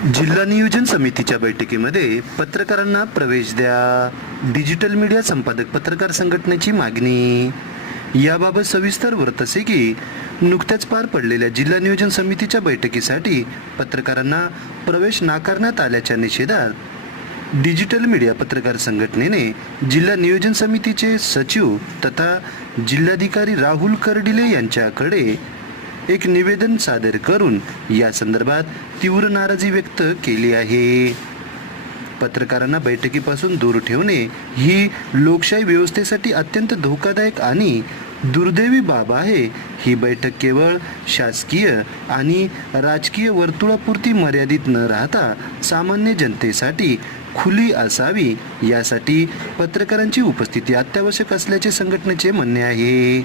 जिल्हा नियोजन समितीच्या बैठकीमध्ये पत्रकारांना प्रवेश द्या. डिजिटल मीडिया संपादक पत्रकार संघटनेची मागणी. याबाबत सविस्तर वृत्त असे की नुकत्याच पार पडलेल्या जिल्हा नियोजन समितीच्या बैठकीसाठी पत्रकारांना प्रवेश नाकारण्यात आल्याच्या निषेधात डिजिटल मीडिया पत्रकार संघटनेने जिल्हा नियोजन समितीचे सचिव तथा जिल्हाधिकारी राहुल कर्डिले यांच्याकडे एक निवेदन सादर करून या संदर्भात तीव्र नाराजी व्यक्त केली आहे. पत्रकारांना बैठकीपासून दूर ठेवणे ही लोकशाही व्यवस्थेसाठी अत्यंत धोकादायक आणि दुर्दैवी बाब आहे. ही बैठक केवळ शासकीय आणि राजकीय वर्तुळापुरती मर्यादित न राहता सामान्य जनतेसाठी खुली असावी यासाठी पत्रकारांची उपस्थिती अत्यावश्यक असल्याचे संघटनेचे म्हणणे आहे.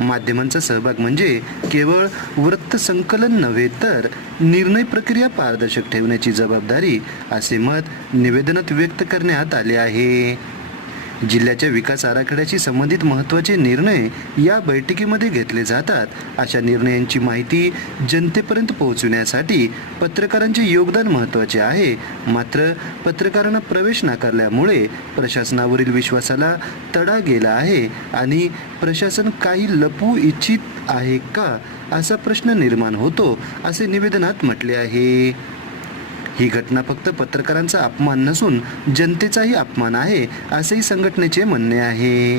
माध्यमांचा सहभाग म्हणजे केवळ वृत्त संकलन नव्हे तर निर्णय प्रक्रिया पारदर्शक ठेवण्याची जबाबदारी असे मत निवेदनात व्यक्त करण्यात आले आहे. जिल्ह्याच्या विकास आराखड्याशी संबंधित महत्त्वाचे निर्णय या बैठकीमध्ये घेतले जातात. अशा निर्णयांची माहिती जनतेपर्यंत पोहोचविण्यासाठी पत्रकारांचे योगदान महत्त्वाचे आहे. मात्र पत्रकारांना प्रवेश नाकारल्यामुळे प्रशासनावरील विश्वासाला तडा गेला आहे आणि प्रशासन काही लपवू इच्छित आहे का असा प्रश्न निर्माण होतो असे निवेदनात म्हटले आहे. ही घटना फक्त पत्रकारांचा अपमान नसून जनतेचाही अपमान आहे असेही संघटनेचे म्हणणे आहे.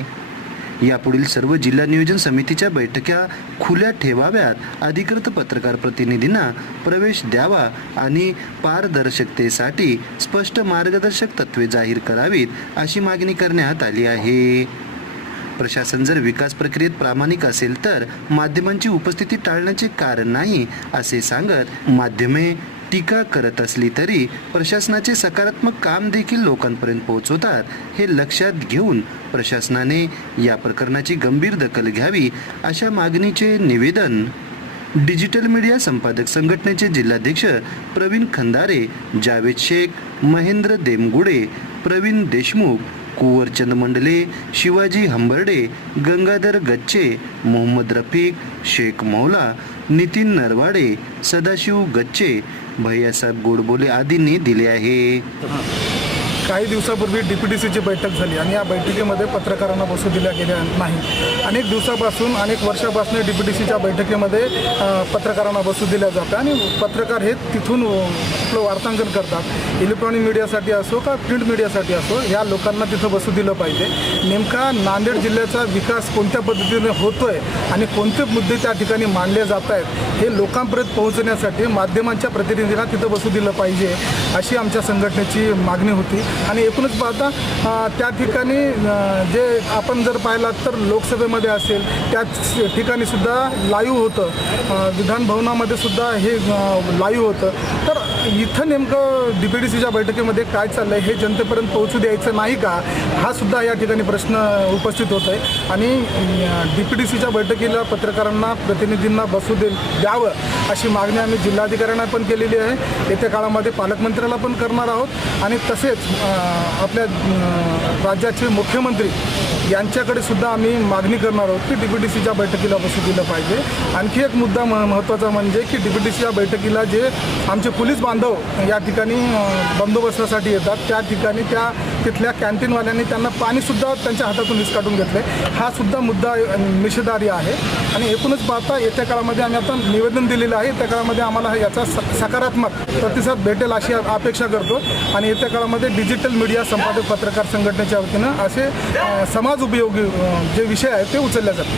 यापुढील सर्व जिल्हा नियोजन समितीच्या बैठका खुल्या ठेवाव्यात अधिकृत पत्रकार प्रतिनिधींना प्रवेश द्यावा आणि पारदर्शकतेसाठी स्पष्ट मार्गदर्शक तत्वे जाहीर करावीत अशी मागणी करण्यात आली आहे. प्रशासन जर विकास प्रक्रियेत प्रामाणिक असेल तर माध्यमांची उपस्थिती टाळण्याचे कारण नाही असे सांगत माध्यमे टीका करत असली तरी प्रशासनाचे सकारात्मक काम देखील लोकांपर्यंत पोहोचवतात हे लक्षात घेऊन प्रशासनाने या प्रकरणाची गंभीर दखल घ्यावी अशा मागणीचे निवेदन डिजिटल मीडिया संपादक संघटनेचे जिल्हाध्यक्ष प्रवीण खंदारे जावेद शेख महेंद्र देमगुडे प्रवीण देशमुख कुवरचंद मंडले शिवाजी हंबर्डे गंगाधर गच्चे मोहम्मद रफीक शेख मौला नितीन नरवाडे सदाशिव गच्चे भैयासाहेब गोडबोले आदींनी दिले आहे. काही दिवसापूर्वी डी पी डी सीची बैठक झाली आणि या बैठकीमध्ये पत्रकारांना बसू दिल्या गेल्या नाही अनेक दिवसापासून अनेक वर्षापासून डी पी डी सीच्या बैठकीमध्ये पत्रकारांना बसू दिल्या जातं आणि पत्रकार हे तिथून आपलं वार्तांकन करतात. इलेक्ट्रॉनिक मीडियासाठी असो का प्रिंट मीडियासाठी असो या लोकांना तिथं बसू दिलं पाहिजे. नेमका नांदेड जिल्ह्याचा विकास कोणत्या पद्धतीने होतो आहे आणि कोणते मुद्दे त्या ठिकाणी मांडले जात आहेत हे लोकांपर्यंत पोहोचण्यासाठी माध्यमांच्या प्रतिनिधींना तिथं बसू दिलं पाहिजे अशी आमच्या संघटनेची मागणी होती. आणि एकूणच पाहता त्या ठिकाणी जे आपण जर पाहिलात तर लोकसभेमध्ये असेल त्याच ठिकाणी सुद्धा लाईव्ह होतं. विधानभवनामध्ये सुद्धा हे लाईव्ह होतं. तर इथं नेमकं डी पी डी सीच्या बैठकीमध्ये काय चाललं आहे हे जनतेपर्यंत पोहोचू द्यायचं नाही का? हा सुद्धा या ठिकाणी प्रश्न उपस्थित होत आहे आणि डी पी डी सीच्या बैठकीला पत्रकारांना प्रतिनिधींना बसू दे द्यावं अशी मागणी आम्ही जिल्हाधिकाऱ्यांना पण केलेली आहे. येत्या काळामध्ये पालकमंत्र्याला पण करणार आहोत. आणि तसेच आपल्या राज्याचे मुख्यमंत्री यांच्याकडे सुद्धा आम्ही मागणी करणार आहोत की डी पी डी सीच्या बैठकीला बसू दिलं पाहिजे. आणखी एक मुद्दा म महत्त्वाचा म्हणजे की डी पी डी सीच्या बैठकीला जे आमचे पोलीस बांधव या ठिकाणी बंदोबस्तासाठी येतात. त्या ठिकाणी त्या तिथल्या कॅन्टीनवाल्यांनी त्यांना पाणीसुद्धा त्यांच्या हातातून निसकाटून घेतले हा सुद्धा मुद्दा अ, निषेधार्ह आहे. आणि एकूणच पाहता येत्या काळामध्ये आम्ही आता निवेदन दिलेलं आहे. त्या काळामध्ये आम्हाला याचा स- सकारात्मक प्रतिसाद भेटेल अशी अपेक्षा करतो. आणि येत्या काळामध्ये डिजिटल मीडिया संपादक पत्रकार संघटनेच्या वतीनं असे समाज उपयोगी जे विषय आहेत ते उचलले जातील.